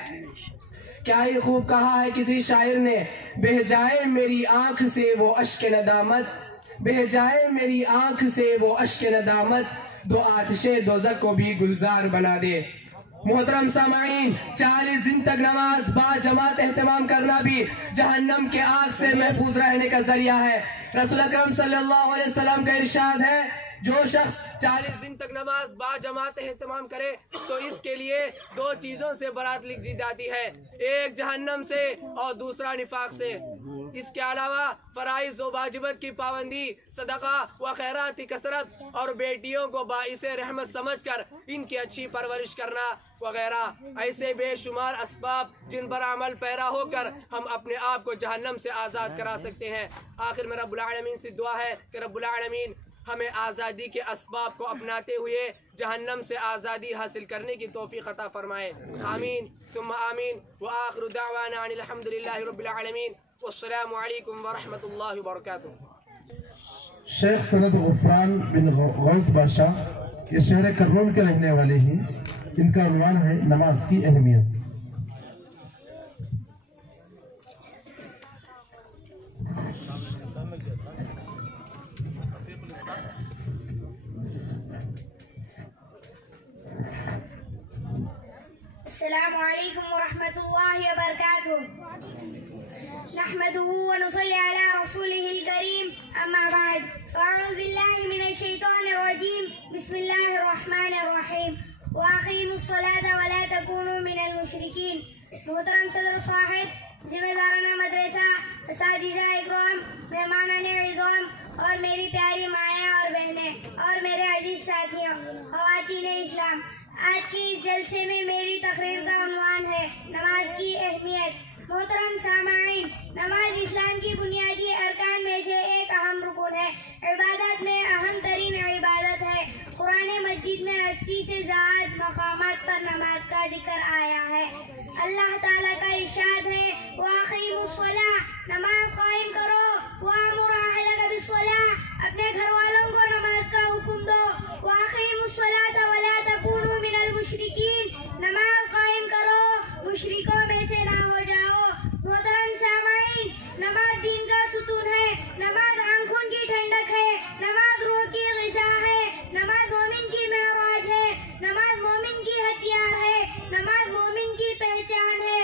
کیا ہی خوب کہا ہے کسی شاعر نے، بہہ جائے میری آنکھ سے وہ اشک ندامت، بہہ جائے میری آنکھ سے وہ اشک ندامت، دو آتش دوزخ کو بھی گلزار بنا دے. محترم سامعین، 40 دن تک نماز با جماعت اہتمام کرنا بھی جہنم کے آگ سے محفوظ رہنے کا ذریعہ ہے. رسول اکرم صلی اللہ علیہ وسلم کا ارشاد ہے جو شخص 40 دن تک نماز با جماعت اہتمام کرے تو اس کے لیے 2 چیزوں سے برات لکھ دی جاتی ہے، ایک جہنم سے اور دوسرا نفاق سے. اس کے علاوہ فرائض و واجبات کی پابندی، صدقہ و خیرات کی کثرت اور بیٹیوں کو باعث رحمت سمجھ کر ان کی اچھی پرورش کرنا وغیرہ، ایسے بے شمار اسباب جن پر عمل پیرا ہو کر ہم اپنے آپ کو جہنم سے آزاد کرا سکتے ہیں. آخر میں رب العالمین سے دعا ہے کہ رب العالمین ہمیں آزادی کے اسباب کو اپناتے ہوئے جہنم سے آزادی حاصل کرنے کی توفیق عطا فرمائے. آمین ثم آمین. وآخر دعوانا ان الحمدللہ رب العالمین والسلام علیکم ورحمۃ اللہ وبرکاتہ. شیخ سند غفران بن غوث بادشاہ یہ شہر کرنول کے رہنے والے ہیں. ان کا عنوان ہے نماز کی اہمیت. السلام علیکم ورحمۃ اللہ وبرکاتہ. نحمده ونصلي على رسوله الكريم اما بعد فاعوذ بالله من الشيطان الرجيم بسم الله الرحمن الرحيم واقيموا الصلاة ولا تكونوا من المشركين. محترم صدر صاحب، ذمہ دارانہ مدرسہ، اساتذہ اکرام، مہمانان عظام اور میری پیاری مائیں اور بہنیں اور میرے عزیز ساتھیوں، خواتین اسلام، آج کے اس جلسے میں میری تقریر کا عنوان ہے نماز کی اہمیت. محترم سامعین، نماز اسلام کی بنیادی ارکان میں سے ایک اہم رکن ہے، عبادت میں اہم ترین عبادت ہے. قرآن مجید میں 80 سے زائد مقامات پر نماز کا ذکر آیا ہے. اللہ تعالیٰ کا ارشاد ہے وَأَقِیمُوا الصَّلَاةَ، نماز قائم کرو، وَأْمُرْ أَهْلَكَ بِالصَّلَاةِ، اپنے گھر والوں کو نماز کا حکم دو، وَأَقِیمُوا الصَّلَاةَ وَلَا تَکُونُوا مِنَ الْمُشْرِکِینَ، نماز قائم کرو، مشرکوں میں سے نہ ہو جاؤ. محترم سامعین، نماز دین کا ستون ہے، نماز آنکھوں کی ٹھنڈک ہے، نماز روح کی غذا ہے، نماز مومن کی معراج ہے، نماز مومن کی ہتھیار ہے، نماز مومن کی پہچان ہے.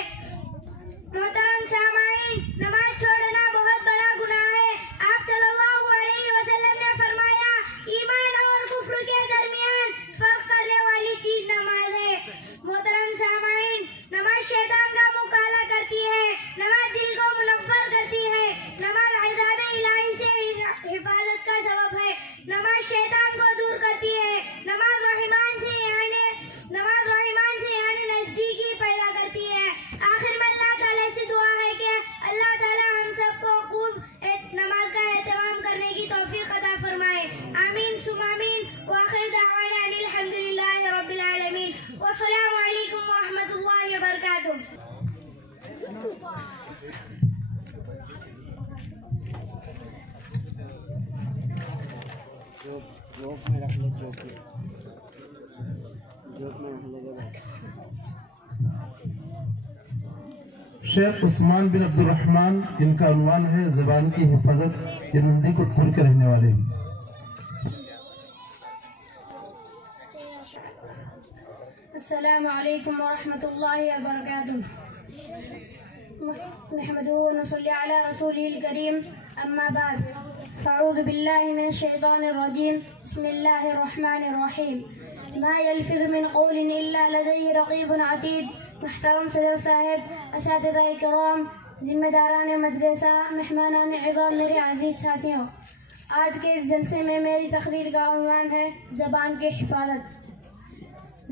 محترم سامعین، نماز چھوڑنا بہت بڑا گناہ ہے. آپ صلی اللہ علیہ وسلم نے فرمایا ایمان اور کفر کے درمیان فرق کرنے والی چیز نماز ہے. محترم سامعین، نماز شیطان کا مقابلہ کرتی ہے، نماز دل کو منور کرتی ہے، نماز عذاب الہی سے حفاظت کا سبب ہے، نماز شیطان کو دور کرتی ہے، نماز رحمان سے یعنی نزدیکی پیدا کرتی ہے. آخر میں اللہ تعالیٰ سے دعا ہے کہ اللہ تعالیٰ ہم سب کو خوب نماز کا اہتمام کرنے کی توفیق عطا فرمائے. آمین ثم آمین. وآخر دعوانا ان الحمدللہ رب العالمین والسلام علیکم ورحمۃ اللہ وبرکاتہ. شیخ عثمان بن عبد الرحمن، ان کا عنوان ہے زبان کی حفاظت. یہ نندی کوٹپور کے رہنے والے ہیں. السلام علیکم ورحمۃ اللہ وبرکاتہ. نحمده ونصلي على رسوله الكريم اما بعد فأعوذ بالله من الشيطان الرجيم بسم الله الرحمن الرحيم ما يلفظ من قول إلا لديه رقيب عتيد. محترم صدر صاحب، اساتذہ کرام، ذمہ داران مدرسہ، مہمانان عظام، میرے عزیز ساتھیوں، آج کے اس جلسے میں میری تقریر کا عنوان ہے زبان کی حفاظت۔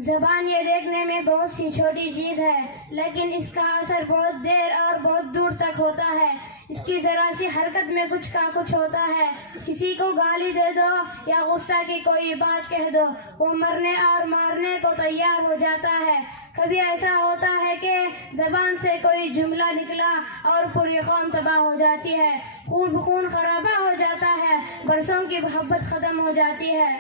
زبان یہ دیکھنے میں بہت سی چھوٹی چیز ہے، لیکن اس کا اثر بہت دیر اور بہت دور تک ہوتا ہے۔ اس کی ذرا سی حرکت میں کچھ کا کچھ ہوتا ہے۔ کسی کو گالی دے دو یا غصہ کی کوئی بات کہہ دو، وہ مرنے اور مارنے کو تیار ہو جاتا ہے۔ کبھی ایسا ہوتا ہے کہ زبان سے کوئی جملہ نکلا اور پوری قوم تباہ ہو جاتی ہے، خون خرابہ ہو جاتا ہے، برسوں کی محبت ختم ہو جاتی ہے۔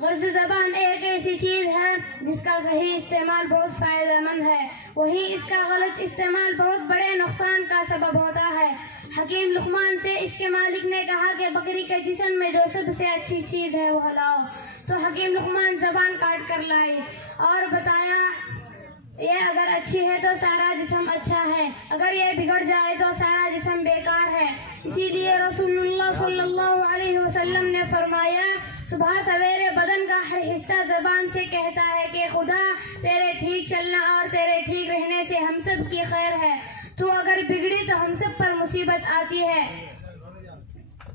غرض زبان ایک ایسی چیز ہے جس کا صحیح استعمال بہت فائدہ مند ہے، وہی اس کا غلط استعمال بہت بڑے نقصان کا سبب ہوتا ہے۔ حکیم لقمان سے اس کے مالک نے کہا کہ بکری کے جسم میں جو سب سے اچھی چیز ہے وہ لاؤ، تو حکیم لقمان زبان کاٹ کر لائی اور بتایا یہ اگر اچھی ہے تو سارا جسم اچھا ہے، اگر یہ بگڑ جائے تو سارا جسم بیکار ہے۔ اسی لیے رسول اللہ صلی اللہ علیہ وسلم نے فرمایا صبح سویرے بدن کا ہر حصہ زبان سے کہتا ہے کہ خدا تیرے ٹھیک چلنا اور تیرے ٹھیک رہنے سے ہم سب کی خیر ہے، تو اگر بگڑی تو ہم سب پر مصیبت آتی ہے۔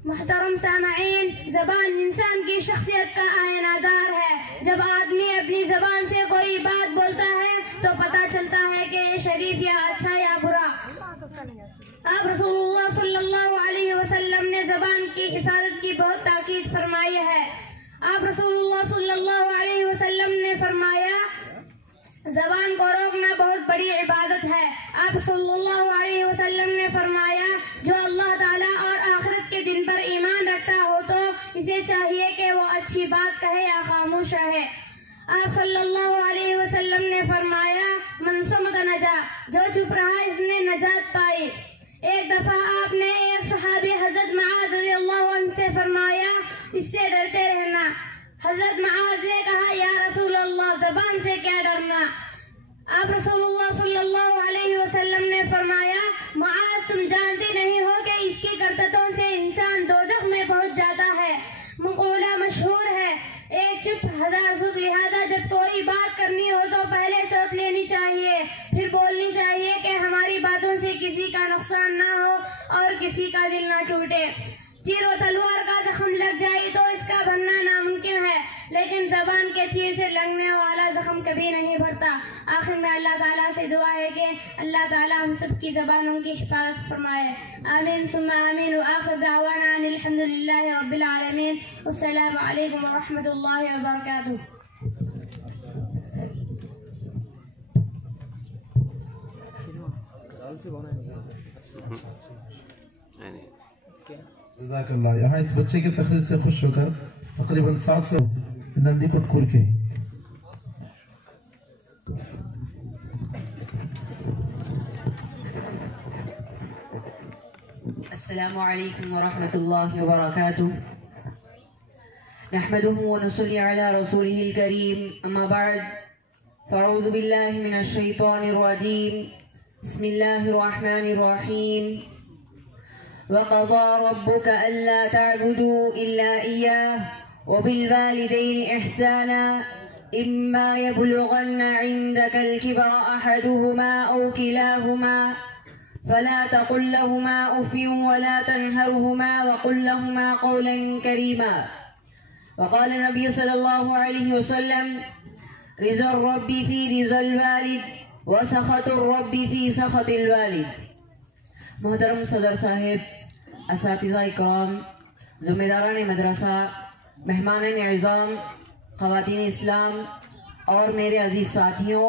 محترم سامعین، زبان انسان کی شخصیت کا آئینہ دار ہے۔ جب آدمی اپنی زبان سے کوئی بات بولتا ہے تو پتہ چلتا ہے کہ یہ شریف یا اچھا یا برا۔ آپ رسول اللہ صلی اللہ علیہ وسلم نے زبان کی حفاظت کی بہت تاکید فرمائی ہے۔ آپ رسول اللہ صلی اللہ علیہ وسلم نے فرمایا زبان کو روکنا بہت بڑی عبادت ہے۔ آپ صلی اللہ علیہ وسلم نے فرمایا جو اللہ تعالیٰ اور آخرت کے دن پر ایمان رکھتا ہو تو اسے چاہیے کہ وہ اچھی بات کہے یا خاموش رہے۔ آپ صلی اللہ علیہ وسلم نے فرمایا من صمت نجا، جو چپ رہا اس نے نجات پائی۔ ایک دفعہ آپ نے ایک صحابی حضرت معاذ رضی اللہ عنہ سے فرمایا اس سے ڈرتے رہنا۔ حضرت معاذ نے کہا یا رسول اللہ زبان سے کیا ڈرنا؟ آپ رسول اللہ صلی اللہ علیہ وسلم نے فرمایا معاذ تم جانتے نہیں ہو کہ اس کی کرتوتوں سے انسان دوزخ میں پہنچ جاتا ہے۔ مقولہ مشہور ہے ایک چپ ہزار سوت، لہذا جب کوئی بات کرنی ہو تو پہلے سوچ لینی چاہیے، پھر بولنی چاہیے کہ ہماری باتوں سے کسی کا نقصان نہ ہو اور کسی کا دل نہ ٹوٹے۔ تیر و تلوار کا زخم لگ جائے تو اس کا بھرنا ناممکن ہے، لیکن زبان کے تیر سے لگنے والا زخم کبھی نہیں بھرتا۔ آخر میں اللہ تعالیٰ سے دعا ہے کہ اللہ تعالیٰ ہم سب کی زبانوں کی حفاظت فرمائے، آمین ثم آمین۔ وآخر دعوانا ان الحمد للہ رب العالمین، والسلام علیکم ورحمۃ اللہ وبرکاتہ۔ جزاک اللہ۔ یہاں اس بچے کی تقریر سے خوش ہو کر تقریباً 700 نندی پٹکور کے السلام علیکم ورحمۃ اللہ وبرکاتہ۔ نحمده ونصلي على رسوله الكريم، اما بعد فاعوذ باللہ من الشیطان الرجیم، بسم اللہ الرحمن الرحیم۔ وقضى ربك ألا تعبدوا إلا إياه وبالوالدين إحسانا إما يبلغن عندك الكبر أحدهما أو كلاهما فلا تقل لهما أف ولا تنهرهما وقل لهما قولا كريما۔ وقال النبي صلى الله عليه وسلم رضا الرب في رضا الوالد وسخط الرب في سخط الوالد۔ محترم صدر صاحب، اساتذہ اکرام، ذمہ داران مدرسہ، مہمانان اعظام، خواتین اسلام اور میرے عزیز ساتھیوں،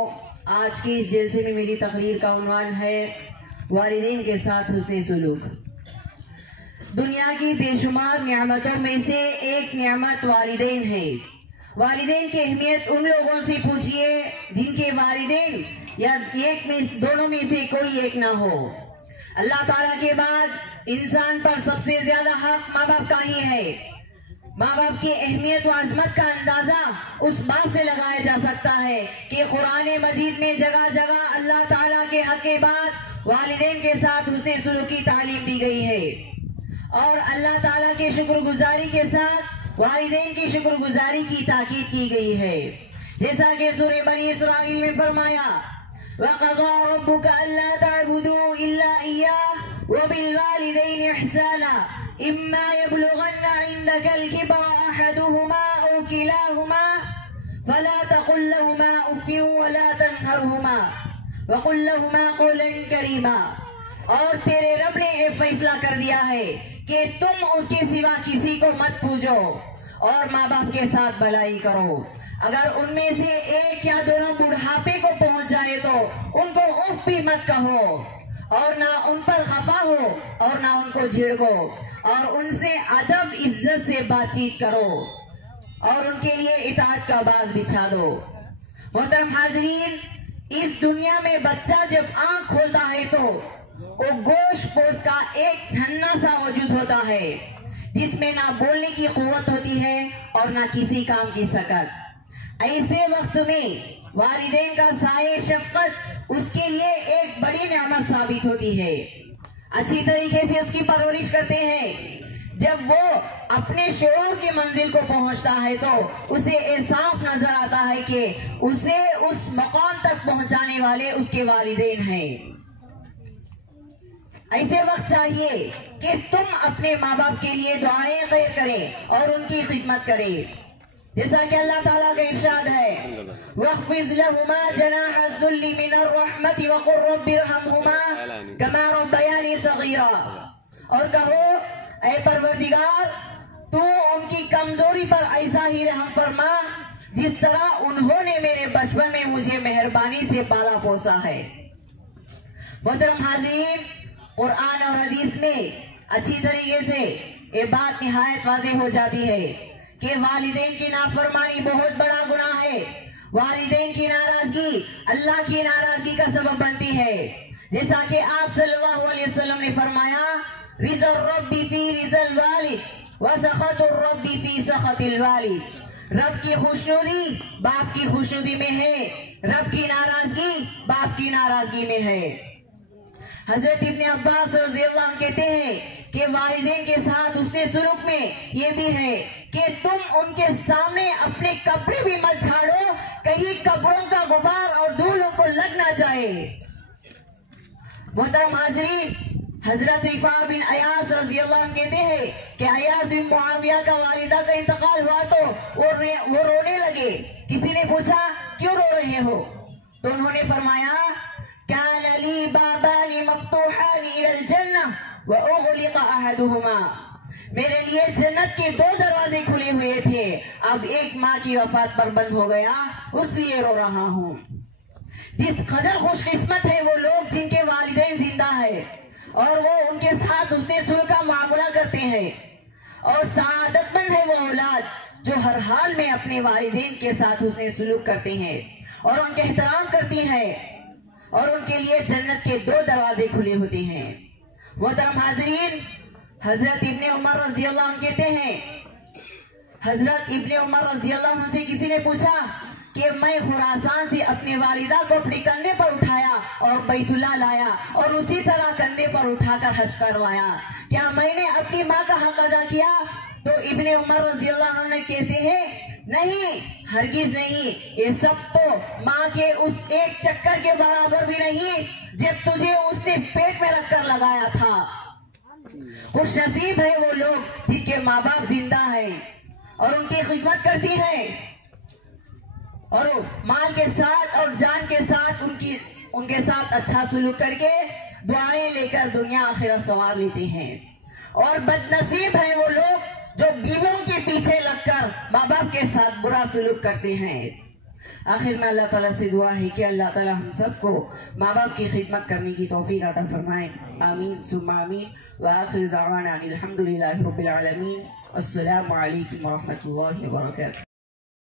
آج کے اس جلسے میں میری تقریر کا عنوان ہے والدین کے ساتھ حسن سلوک۔ دنیا کی بے شمار نعمتوں میں سے ایک نعمت والدین ہے۔ والدین کی اہمیت ان لوگوں سے پوچھئے جن کے والدین یا دونوں میں سے کوئی ایک نہ ہو۔ اللہ تعالیٰ کے بعد انسان پر سب سے زیادہ حق ماں باپ کا ہی ہے۔ ماں باپ کی اہمیت و عظمت کا اندازہ اس بات سے لگایا جا سکتا ہے کہ قرآن مجید میں جگہ جگہ اللہ تعالیٰ کے حق کے بعد والدین کے ساتھ حسن سلوک کی تعلیم دی گئی ہے، اور اللہ تعالیٰ کے شکر گزاری کے ساتھ والدین کی شکر گزاری کی تاکید کی گئی ہے، جیسا کہ سورہ بنی اسرائیل میں فرمایا وَقَضَىٰ رَبُّكَ أَلَّا تَعْبُدُوا إِلَّا إِيَّاهُ وَبِالْوَالِدَيْنِ إِحْسَانًا إِمَّا يَبْلُغَنَّ عِندَكَ الْكِبَرَ أَحَدُهُمَا أَوْ كِلَاهُمَا فَلَا تَقُل لَّهُمَا أُفٍّ وَلَا تَنْهَرْهُمَا وَقُل لَّهُمَا قَوْلًا كَرِيمًا۔ اور تیرے رب نے یہ فیصلہ کر دیا ہے کہ تم اس کے سوا کسی کو مت پوجو اور ماں باپ کے ساتھ بھلائی کرو۔ اگر ان میں سے ایک یا دونوں بڑھاپے کو پہنچ جائے تو ان کو اف بھی مت کہو اور نہ ان پر خفا ہو اور نہ ان کو جھڑکو، اور ان سے ادب عزت سے بات چیت کرو اور ان کے لیے اطاعت کا باز بچھا دو۔ محترم حاضرین، اس دنیا میں بچہ جب آنکھ کھولتا ہے تو وہ گوشت پوست کا ایک ننھا سا وجود ہوتا ہے جس میں نہ بولنے کی قوت ہوتی ہے اور نہ کسی کام کی سکت۔ ایسے وقت میں والدین کا سایہ شفقت اس کے لیے ایک بڑی نعمت ثابت ہوتی ہے۔ اچھی طریقے سے اس کی پرورش کرتے ہیں۔ جب وہ اپنے شعور کی منزل کو پہنچتا ہے تو اسے احساس نظر آتا ہے کہ اسے اس مقام تک پہنچانے والے اس کے والدین ہیں۔ ایسے وقت چاہیے کہ تم اپنے ماں باپ کے لیے دعائیں خیر کریں اور ان کی خدمت کریں، جیسا کہ اللہ تعالیٰ کا ارشاد ہے وَاخْفِضْ لَهُمَا جَنَاحَ الذُّلِّ مِنَ الرَّحْمَةِ وَقُلْ رَبِّ ارْحَمْهُمَا كَمَا رَبَّيَانِي صَغِيرًا، اور کہو اے پروردگار تو ان کی کمزوری پر ایسا ہی رحم فرما جس طرح انہوں نے میرے بچپن میں مجھے مہربانی سے پالا پوسا ہے۔ محترم حاضرین، قرآن اور حدیث میں اچھی طریقے سے یہ بات نہایت واضح ہو جاتی ہے کہ والدین کی نافرمانی بہت بڑا گناہ ہے۔ والدین کی ناراضگی اللہ کی ناراضگی کا سبب بنتی ہے، جیسا کہ آپ صلی اللہ علیہ وسلم نے فرمایا رضا الرب فی رضا الوالد وسخط الرب فی سخط الوالد، رب کی خوشنودی باپ کی خوشنودی میں ہے، رب کی ناراضگی باپ کی ناراضگی میں ہے۔ حضرت ابن عباس رضی اللہ عنہ کہتے ہیں کہ والدین کے ساتھ اس نے سلوک میں یہ بھی ہے کہ تم ان کے سامنے اپنے کپڑے بھی مت جھاڑو، کہیں کپڑوں کا غبار اور دھول ان کو لگ نہ جائے۔ محترم حاضرین، حضرت رفاع بن ایاس رضی اللہ عنہ کہتے ہیں کہ ایاس بن معاویہ کا والدہ کا انتقال ہوا تو وہ رونے لگے۔ کسی نے پوچھا کیوں رو رہے ہو؟ تو انہوں نے فرمایا كان لي بابان مفتوحان إلى الجنة وأغلق أحدهما، میرے لیے جنت کے دو دروازے کھلے ہوئے تھے، اب ایک ماں کی وفات پر بند ہو گیا، اس لیے رو رہا ہوں۔ جس قدر خوش قسمت ہے وہ لوگ جن کے والدین زندہ ہے اور وہ ان کے ساتھ اس نے سلوک کا معاملہ کرتے ہیں، اور سعادت مند ہے وہ اولاد جو ہر حال میں اپنے والدین کے ساتھ اس نے سلوک کرتے ہیں اور ان کے احترام کرتی ہیں اور ان کے لیے جنت کے دو دروازے کھلے ہوتے ہیں۔ محترم حاضرین، حضرت ابن عمر رضی اللہ عنہ کہتے ہیں حضرت ابن عمر رضی اللہ عنہ سے کسی نے پوچھا کہ میں خراسان سے اپنے والدہ کو اپنے کندھے پر اٹھایا اور بیت اللہ لایا اور اسی طرح کندھے پر اٹھا کر حج کروایا، کیا میں نے اپنی ماں کا حق ادا کیا؟ تو ابن عمر رضی اللہ عنہ کہتے ہیں نہیں، ہرگز نہیں، یہ سب تو ماں کے اس ایک چکر کے برابر بھی نہیں جب تجھے اس نے پیٹ میں رکھ کر لگایا تھا۔ خوش نصیب ہے وہ لوگ جن کے ماں باپ زندہ ہیں اور ان کی خدمت کرتی ہیں اور مال کے ساتھ اور جان کے ساتھ ان کے ساتھ اچھا سلوک کر کے دعائیں لے کر دنیا آخرت سنوار لیتے ہیں۔ اور بد نصیب ہے وہ لوگ جو بیویوں کے پیچھے لگ کر ماں باپ کے ساتھ برا سلوک کرتے ہیں۔ آخر میں اللہ تعالیٰ سے دعا ہے کہ اللہ تعالیٰ ہم سب کو ماں باپ کی خدمت کرنے کی توفیق عطا فرمائے، آمین ثم آمین۔ وآخر دعوانا الحمدللہ رب العالمین۔ السلام علیکم ورحمۃ اللہ وبرکاتہ۔